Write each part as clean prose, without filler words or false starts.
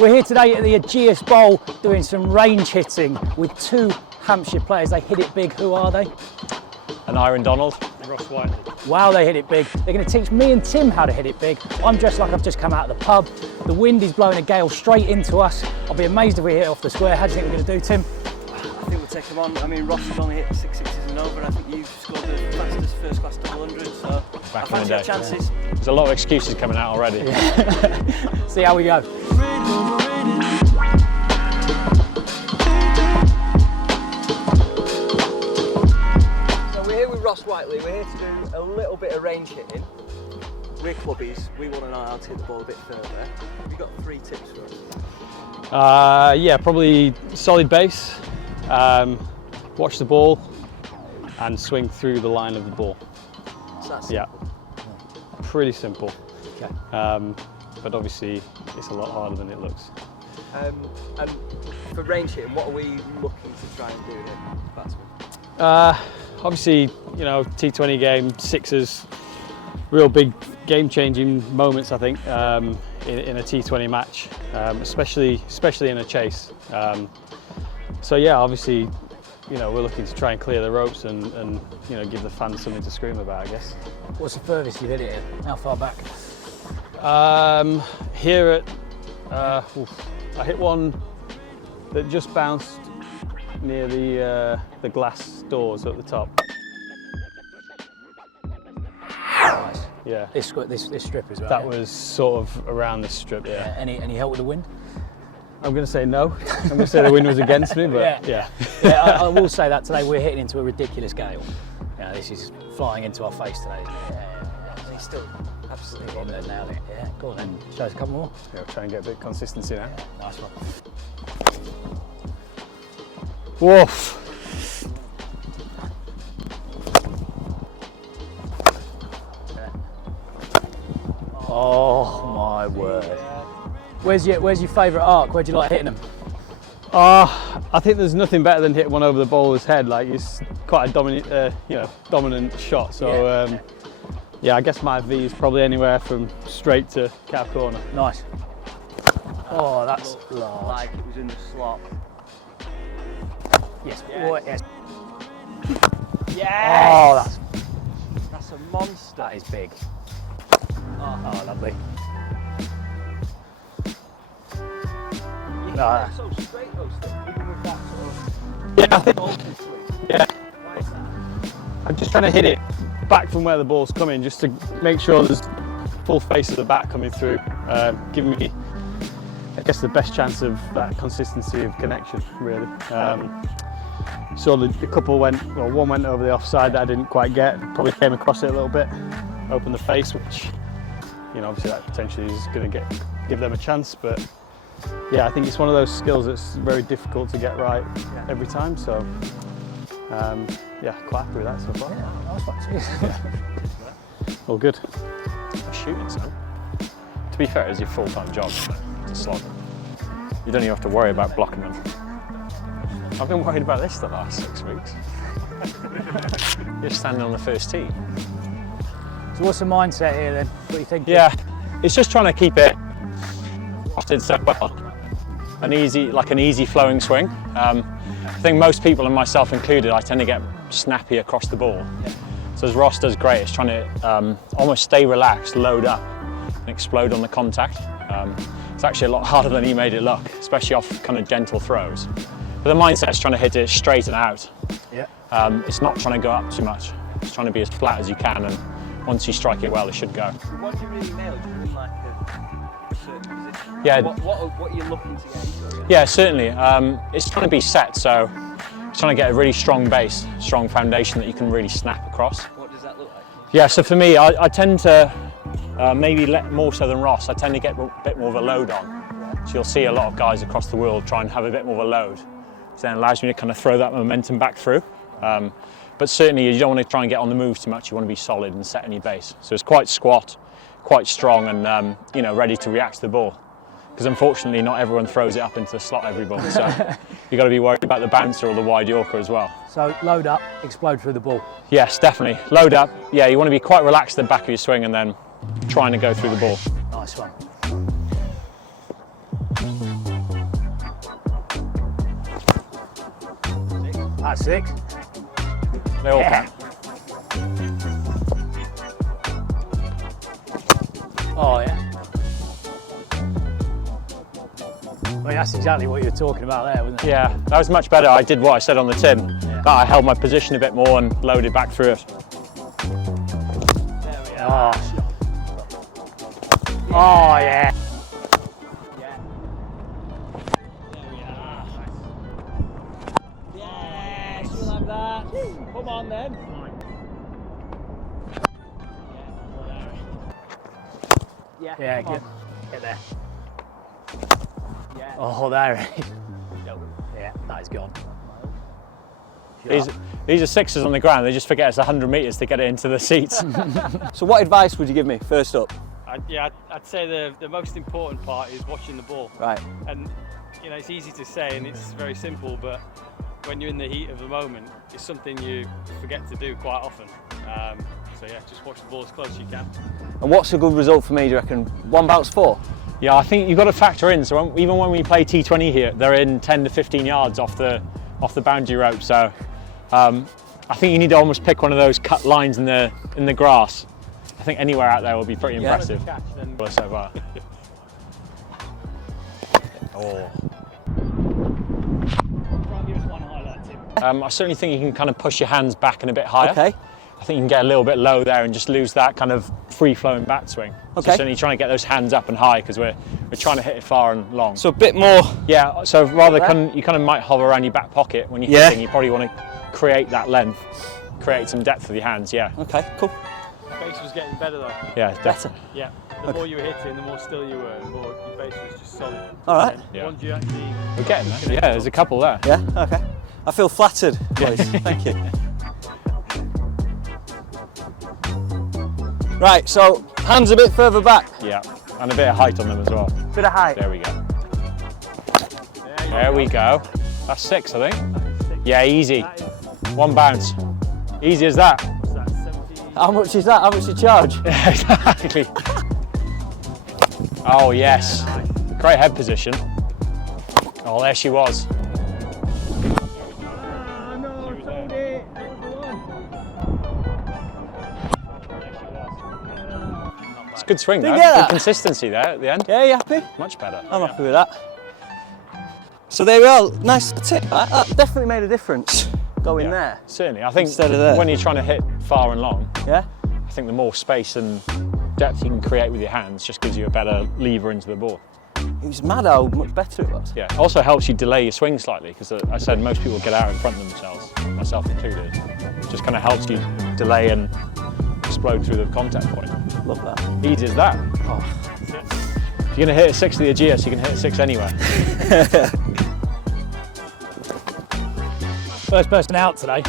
We're here today at the Ageas Bowl doing some range hitting with two Hampshire players. They hit it big. Who are they? Aneurin Donald and Ross Whiteley. Wow, they hit it big. They're going to teach me and Tim how to hit it big. I'm dressed like I've just come out of the pub. The wind is blowing a gale straight into us. I'll be amazed if we hit it off the square. How do you think we're going to do, Tim? I think we'll take them on. I mean, Ross has only hit 6 sixes and over, and I think you've scored the fastest first class double 100, so I fancy our chances. Yeah. There's a lot of excuses coming out already. Yeah. See how we go. So we're here with Ross Whiteley. We're here to do a little bit of range hitting. We're clubbies. We want to know how to hit the ball a bit further. Have you got 3 tips for us? Yeah, probably solid base, watch the ball and swing through the line of the ball. So that's yeah, pretty simple. Okay. But obviously it's a lot harder than it looks. And for range hitting, what are we looking to try and do here, batsmen? Obviously, you know, T20 game, sixes, real big game-changing moments, I think, in a T20 match, especially in a chase. So yeah, obviously, you know, we're looking to try and clear the ropes and you know, give the fans something to scream about, I guess. What's the furthest you've hit it in? How far back? Here at, I hit one that just bounced near the glass doors at the top. Nice. Yeah. This strip as well. That yeah? was sort of around this strip, yeah. Any help with the wind? I'm going to say no. I'm going to say the wind was against me, but yeah. I will say that today we're hitting into a ridiculous gale. You know, this is flying into our face today, isn't it? Yeah. He's still absolutely On there now. Yeah, go on then. Show us a couple more. Yeah, we'll try and get a bit of consistency now. Yeah, nice one. Woof. Oh my word. Where's your favourite arc? Where do you like hitting them? I think there's nothing better than hitting one over the bowler's head. Like, it's quite a dominant shot. So yeah, I guess my V is probably anywhere from straight to cap corner. Nice. Oh, that's large. like it was in the slot. Yes. Yes. Oh, yes. Yes! Oh, That's a monster. that is big. Oh, Lovely. you Ah. hit so straight those things, even with that sort of Yeah, I think, open swing. yeah. Why is that? I'm just trying to hit it back from where the ball's coming, just to make sure there's full face of the bat coming through, giving me, I guess, the best chance of that consistency of connection, really. So the couple one went over the offside that I didn't quite get, probably came across it a little bit, opened the face, which, you know, obviously that potentially is going to give them a chance, but yeah, I think it's one of those skills that's very difficult to get right every time, so yeah, quite happy with that so far. Yeah, nice one. Cheers. All good. Shooting, son. To be fair, it's your full-time job to slog them. You don't even have to worry about blocking them. I've been worried about this the last 6 weeks. You're standing on the first tee. So what's the mindset here then? What do you think? Yeah, it's just trying to keep it wafted so well. An easy flowing swing. I think most people, and myself included, I tend to get snappy across the ball. Yeah. So as Ross does great, it's trying to almost stay relaxed, load up, and explode on the contact. It's actually a lot harder than he made it look, especially off kind of gentle throws. But the mindset's trying to hit it straight and out. Yeah. It's not trying to go up too much. It's trying to be as flat as you can, and once you strike it well, it should go. What do you really nail? Do you mean like a certain position? Yeah. What are you looking to get into? Yeah, certainly. It's trying to be set, so it's trying to get a really strong base, strong foundation that you can really snap across. What does that look like? Yeah, so for me, I tend to maybe more so than Ross, I tend to get a bit more of a load on. So you'll see a lot of guys across the world try and have a bit more of a load. So then it allows me to kind of throw that momentum back through. But certainly you don't want to try and get on the move too much. You want to be solid and set in your base. So it's quite squat, quite strong, and you know, ready to react to the ball. Because unfortunately, not everyone throws it up into the slot every ball. So you've got to be worried about the bouncer or the wide Yorker as well. So load up, explode through the ball. Yes, definitely. Load up. Yeah, you want to be quite relaxed at the back of your swing and then trying to go through the ball. Nice one. That's 6. They all count. Oh yeah. Well, that's exactly what you were talking about there, wasn't it? Yeah, that was much better. I did what I said on the tin. Yeah. But I held my position a bit more and loaded back through it. There we are. Oh yeah. Yeah. There we are. Yes, we'll have that. Come on then. Yeah, good. Get there. Yeah. Oh, there it is. Yeah, that is gone. These are 6s on the ground. They just forget it's 100 metres to get it into the seats. So what advice would you give me first up? I'd say the most important part is watching the ball. Right. And you know, it's easy to say and it's very simple, but when you're in the heat of the moment, it's something you forget to do quite often. So yeah, just watch the ball as close as you can. And what's a good result for me, do you reckon? 1 bounce 4? Yeah, I think you've got to factor in. So even when we play T20 here, they're in 10 to 15 yards off the boundary rope. So I think you need to almost pick one of those cut lines in the grass. I think anywhere out there will be pretty impressive. Catch, then. So far. Oh. I certainly think you can kind of push your hands back and a bit higher. Okay. I think you can get a little bit low there and just lose that kind of free-flowing bat swing. Okay. So certainly trying to get those hands up and high because we're trying to hit it far and long. So a bit more. Yeah, so rather you kind of might hover around your back pocket when you're hitting. You probably want to create that length, create some depth with your hands. Yeah. Okay, cool. Base was getting better though. Yeah, Better. Yeah. The more you were hitting, the more still you were, the more your base was just solid. All right. Yeah. Once you actually We're getting there. Yeah, there's a couple there. Yeah, okay. I feel flattered, boys. Thank you. Right, so hands a bit further back. Yeah, and a bit of height on them as well. Bit of height. There we go. There we go. That's 6, I think. Yeah, easy. 1 bounce. Easy as that. How much is that? How much you charge? Yeah, exactly. Oh, yes. Great head position. Oh, there she was. It's a good swing, though. you get Good that? consistency there at the end. Yeah, you happy? Much better. I'm happy with that. So there we are. Nice tip. That definitely made a difference going Yeah, there. certainly. I think Instead of there. when you're trying to hit far and long, Yeah? I think the more space and depth you can create with your hands just gives you a better lever into the ball. It was mad how much better it was. Yeah, it also helps you delay your swing slightly because I said most people get out in front of themselves, myself included. It just kind of helps you delay and explode through the contact point. Love that. Easy as that. Oh. If you're going to hit a 6 to the Ageas, you can hit a 6 anywhere. First person out today.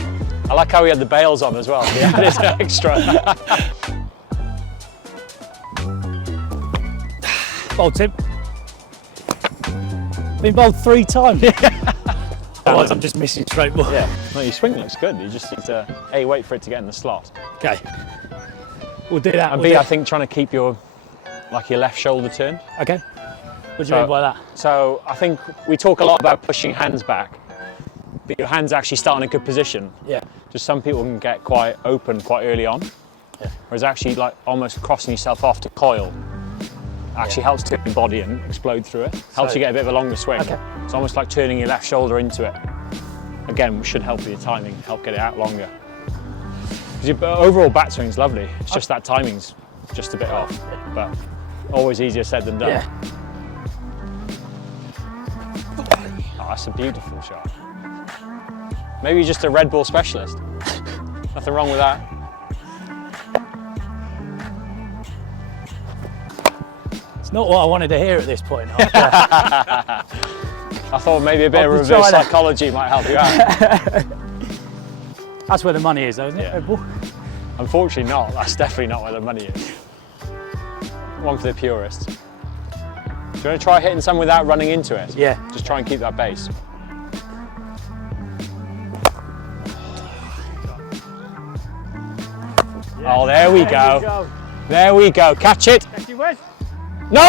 I like how he had the bails on as well. He had his extra. Bold Tim. Been bowled 3 times. Otherwise I'm just missing straight ball. Yeah, no, your swing looks good. You just need to A, wait for it to get in the slot. Okay. We'll do that. And we'll B, do I think trying to keep your left shoulder turned. Okay. What do you mean by that? So I think we talk a lot about pushing hands back, but your hands actually start in a good position. Yeah. Just some people can get quite open quite early on, whereas actually like almost crossing yourself off to coil actually helps to your body and explode through it. Helps you get a bit of a longer swing. Okay. It's almost like turning your left shoulder into it. Again, we should help with your timing, help get it out longer. Because your overall bat swing's lovely. It's just that timing's just a bit off, but always easier said than done. Yeah. Oh, that's a beautiful shot. Maybe you're just a red ball specialist. Nothing wrong with that. It's not what I wanted to hear at this point. I thought maybe a bit of reverse psychology might help you out. That's where the money is, though, isn't it? Yeah. Red ball? Unfortunately not. That's definitely not where the money is. One for the purists. Do you want to try hitting some without running into it? Yeah. Just try and keep that base. Oh, there we go. There we go. Catch it. No!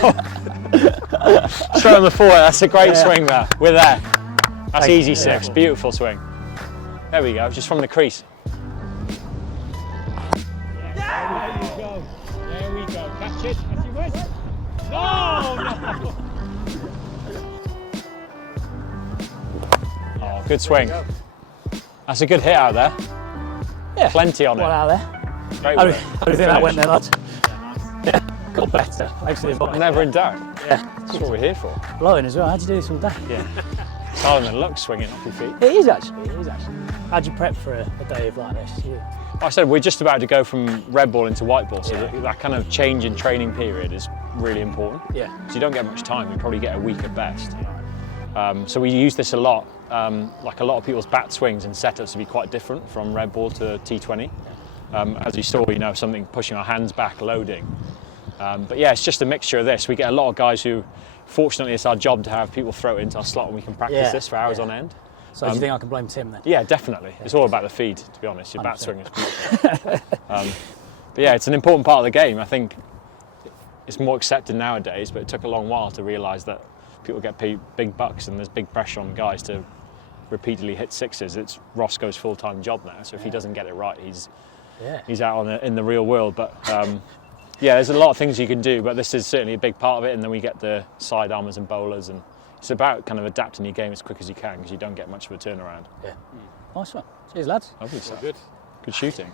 No! Straight on the four. That's a great swing there. We're there. That's easy six. Beautiful swing. There we go. Just from the crease. There you go. There we go. Catch it. As you wish. No! Oh, good swing. That's a good hit out there. Yeah. Plenty on it. One out there. Great How do work. you think that went there, lads? Yeah. Got better. Thanks for the advice. Never in doubt. Yeah. That's what we're here for. Blowing as well. How'd you do this all day? Yeah. Solomon, look, swinging off your feet. It is actually. It is actually. How'd you prep for a day of like this? I said we're just about to go from red ball into white ball, so that kind of change in training period is really important. Yeah. So you don't get much time, you probably get a week at best. So we use this a lot. Like a lot of people's bat swings and setups to be quite different from red ball to T20. As you saw, you know, something pushing our hands back, loading. But yeah, it's just a mixture of this. We get a lot of guys who, fortunately, it's our job to have people throw it into our slot and we can practice this for hours on end. So do you think I can blame Tim then? Yeah, definitely. It's all about the feed, to be honest. Your bat swing is beautiful. But yeah, it's an important part of the game. I think it's more accepted nowadays, but it took a long while to realise that people get paid big bucks and there's big pressure on guys to repeatedly hit sixes. It's Roscoe's full-time job now, so if he doesn't get it right, he's out in the real world. But yeah, there's a lot of things you can do, but this is certainly a big part of it. And then we get the side armers and bowlers, and it's about kind of adapting your game as quick as you can because you don't get much of a turnaround. Yeah. Nice one. Cheers, lads. Lovely stuff. Good. Good shooting.